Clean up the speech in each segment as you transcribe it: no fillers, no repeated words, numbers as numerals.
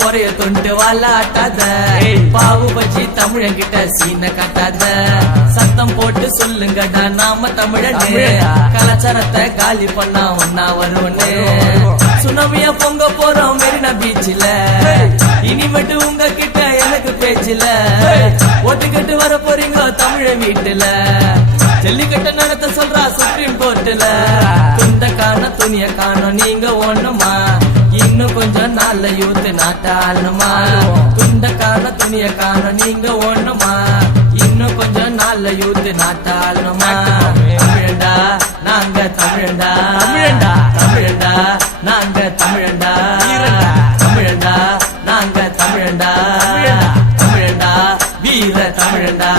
பொறைய தொண்டு வாழாட்டாத பாவு பச்சி தமிழங்கிட்ட சீன காட்டாத சத்தம் போட்டு சொல்லுங்கடா நாம தமிழன் கலாச்சாரத்தை காலி பண்ணா ஒன்னா வருவனு சுனாமியா பொங்க போறோம் மெரினா பீச்சில இனிமேட்டு உங்ககிட்ட எனக்கு பேச்சில ஓட்டுக்கட்டு வர போறீங்க தமிழ வீட்டுல ஜல்லிக்கட்டு நடத்த சொல்றா சுப்ரீம் கோர்ட்டுல துண்ட காண துணிய காணும் நீங்க ஒண்ணுமா இன்னும் கொஞ்சம் நாள்ல யூத் நாட்டாளுமா துண்ட காண துணிய காணும் நீங்க ஒண்ணுமா இன்னும் கொஞ்சம் நாள்ல யூத் நாட்டாளுமா தமிழண்டா நாங்க தமிழண்டா தமிழண்டா தமிழண்டா நாங்க தமிழண்டா தமிழண்டா நாங்க தமிழண்டா தமிழண்டா வீர தமிழண்டா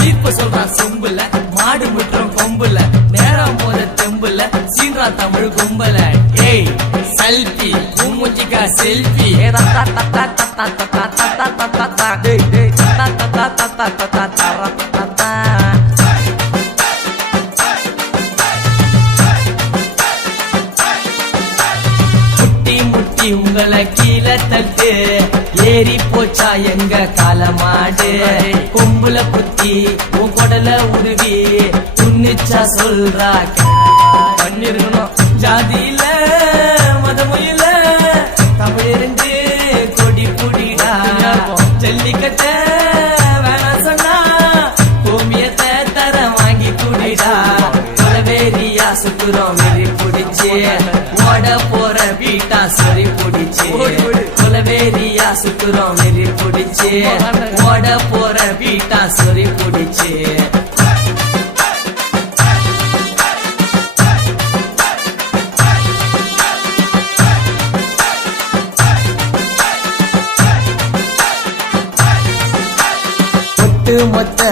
தீர்ப்பு சொல்றான் சொம்புல மாடு முற்றம் கொம்புல நேரம் போத தெம்புல சீன்றா தமிழ் கும்பல ஏய் செல்ஃபி மூஞ்சிக்கா செல்ஃபி முட்டி முட்டி உங்களை கீழே தட்டு ஏறி போச்சா எங்க காலமாடு கொம்புல குத்தி உன் கொடல உருவி துண்ணிச்சா சொல்றா பண்ணிருக்கணும் ஜாதியில மதமுயில தமிழிருந்து கொடி புடிடா ஜல்லிக்கட்ட வேணாம் சொன்னா கோமியத்தை தர வாங்கி குடிடா கொலவேரியா சுத்துறோம் வெறி புடிச்சு ஓட போற வீட்டா சரி புடிச்சு கொலவேரியா சுத்துறோம் வெறி புடிச்சு ஓட போற வீட்டா சரி புடிச்சு மொத்த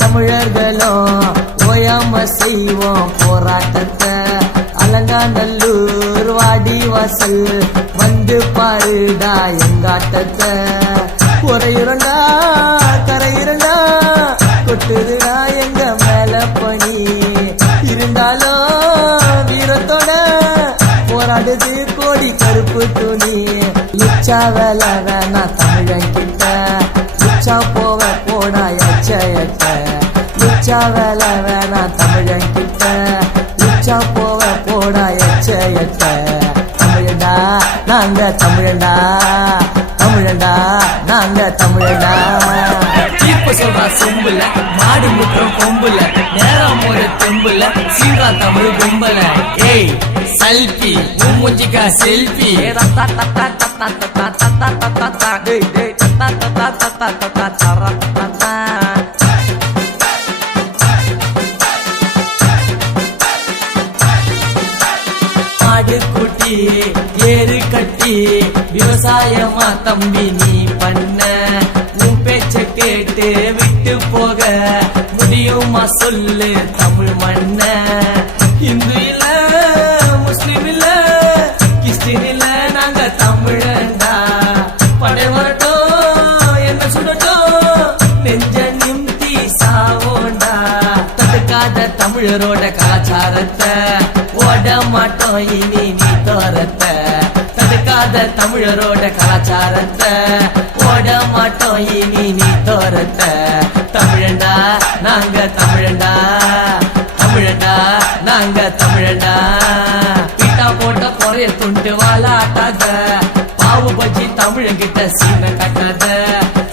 தமிழர்களும் ஓயாம செய்வோம் போராட்டத்தை அலங்காநல்லூர் வாடி வாசல் வந்து பாருடா எங்காட்டத்தை குறையுறண்டா கரையுறண்டா கொட்டுதுடா எங்க மேல பணி இருந்தாலும் வீரத்தோட போராடுது கோடி கருப்பு துணி இச்சா வேலை வேணா தமிழன் கிட்ட இச்சா போவ போடா எச்ச இச்சா வேலை வேணா தமிழன் கிட்ட இச்சா போவ போடா எச்ச தமிழண்டா நாங்க தமிழண்டா தமிழண்டா நாங்க தமிழண்டா தீர்ப்பு சொல்றா சொம்புல மாடு முற்றம் கொம்புல நேரம் போற தெம்புல சீரா தமிழ் கும்பல ஏய் செல்ஃபி மூஞ்சிக்கா செல்ஃபி மாடு குட்டி ஏறு கட்டி விவசாயமா தம்பி நீ பண்ண உன் பேச்ச கேட்டு விட்டு போக முடியுமா சொல்லு தமிழ் மண்ண இந்து இல்ல முஸ்லிம் இல்ல கிறிஸ்டின் இல்ல நாங்க தமிழண்டா படை வரட்டும் என்ன சுடட்டும் நெஞ்ச நிம்தி சாவோண்டா தடுக்காத தமிழரோட கலாச்சாரத்தை ஓட மாட்டோம் இனி நீ தோரத்தை தடுக்காத தமிழரோட கலாச்சாரத்தை ஓட மாட்டோம் இனி நீ தோரத்தை தமிழண்டா நாங்க தமிழண்டா தமிழண்டா நாங்க தமிழண்டா பீட்டா போட்ட பொறைய துண்டு வாழாட்டாத பாவு பச்சி தமிழங்கிட்ட சீன கட்டாத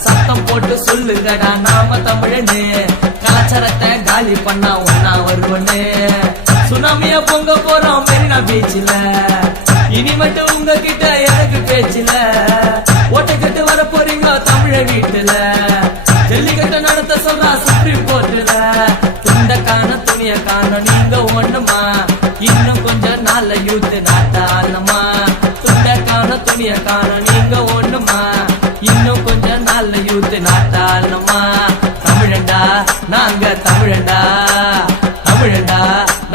சத்தம் போட்டு சொல்லுங்கடா நாம தமிழனு கலாச்சாரத்தை காலி பண்ணா ஒன்னா வருவனு சுனாமியா பொங்க போறோம் மெரினா பீச்சில இனிமேட்டு உங்ககிட்ட எனக்கு பேச்சில ஓட்டுக்கட்டு வர போறீங்க தமிழ வீட்டுல ஜல்லிக்கட்டு நடத்த சொல்றா சுப்ரீம் கோர்ட்டுல துண்ட காண துணிய காணும் நீங்க ஒண்ணுமா இன்னும் கொஞ்சம் நாள்ல யூத் நாட்டாளுமா துண்ட காண துணிய காணும் நீங்க ஒண்ணுமா இன்னும் கொஞ்சம் நாள்ல யூத் நாட்டாளுமா தமிழண்டா நாங்க தமிழண்டா தமிழண்டா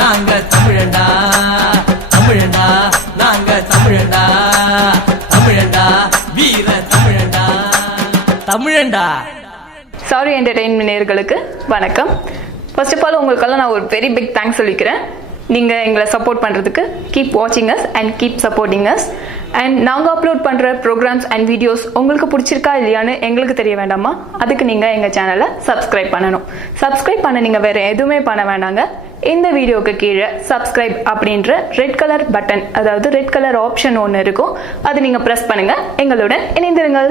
நாங்க தமிழண்டா தமிழண்டா நாங்க தமிழண்டா தமிழண்டா வீர தமிழண்டா தமிழண்டா. சாரி என்டர்டெயின்மெண்ட் நேயர்களுக்கு வணக்கம். ஃபர்ஸ்ட் ஆஃப் ஆல் உங்களுக்கெல்லாம் நான் ஒரு வெரி பிக் தேங்க்ஸ் சொல்லிக்கிறேன். நீங்கள் எங்களை சப்போர்ட் பண்ணுறதுக்கு கீப் வாட்சிங் us and keep supporting us. And நாங்கள் அப்லோட் பண்ணுற ப்ரோக்ராம்ஸ் அண்ட் வீடியோஸ் உங்களுக்கு பிடிச்சிருக்கா இல்லையான்னு எங்களுக்கு தெரிய வேண்டாமா? அதுக்கு நீங்கள் எங்கள் சேனலை சப்ஸ்கிரைப் பண்ணணும். சப்ஸ்கிரைப் பண்ண நீங்கள் வேறு எதுவுமே பண்ண வேண்டாங்க. இந்த வீடியோக்கு கீழே சப்ஸ்கிரைப் அப்படின்ற ரெட் கலர் பட்டன், அதாவது ரெட் கலர் ஆப்ஷன் ஒன்று இருக்கும். அது நீங்கள் ப்ரெஸ் பண்ணுங்கள். எங்களுடன் இணைந்திருங்கள்.